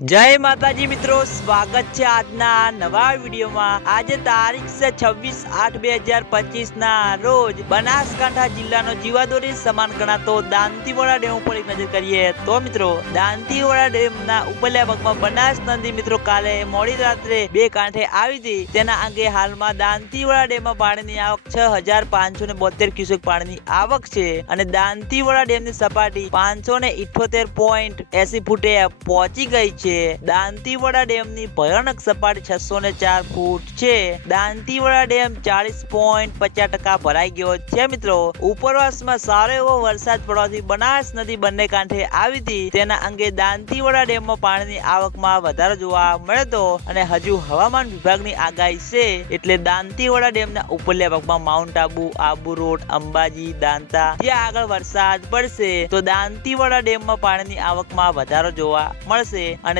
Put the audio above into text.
જય માતાજી મિત્રો, સ્વાગત છે આજના નવા વિડીયોમાં. આજે તારીખ છે છવ્વીસ આઠ બે હજાર પચીસ ના રોજ બનાસકાંઠા જિલ્લાનો જીવાદોરી સમાન ગણાતો દાંતીવાડા ડેમ ઉપર એક નજર કરીએ તો મિત્રો, દાંતીવાડા ડેમના ઉપલા ભાગમાં બનાસ નદી મિત્રો કાલે મોડી રાત્રે બે કાંઠે આવી હતી. તેના અંગે હાલમાં દાંતીવાડા ડેમમાં પાણીની આવક છ હજાર પાંચસો ને બોતેર ક્યુસેક પાણીની આવક છે અને દાંતીવાડા ડેમની સપાટી પાંચસો ને ઇઠોતેર પોઈન્ટ એસી ફૂટે પહોંચી ગઈ છે. દાંતીવાડા ડેમની ભયાનક સપાટી છસો ને ચાર ફૂટ છે. દાંતીવાડા ડેમ ચાલીસ પોઈન્ટ પચાસ ટકા ભરાઈ ગયો છે મિત્રો. ઉપરવાસમાં સારો એવો વરસાદ પડવાથી બનાસ નદી બંને કાંઠે આવી હતી. તેના અંગે દાંતીવાડા ડેમમાં પાણીની આવકમાં વધારો જોવા મળ્યો અને હજુ હવામાન વિભાગની આગાહી છે. એટલે દાંતીવાડા ડેમના ઉપરલા ભાગમાં માઉન્ટ આબુ આબુ રોડ, અંબાજી, દાંતા, ત્યાં આગળ વરસાદ પડશે. તો દાંતીવાડા ડેમમાં પાણીની આવકમાં વધારો જોવા મળશે અને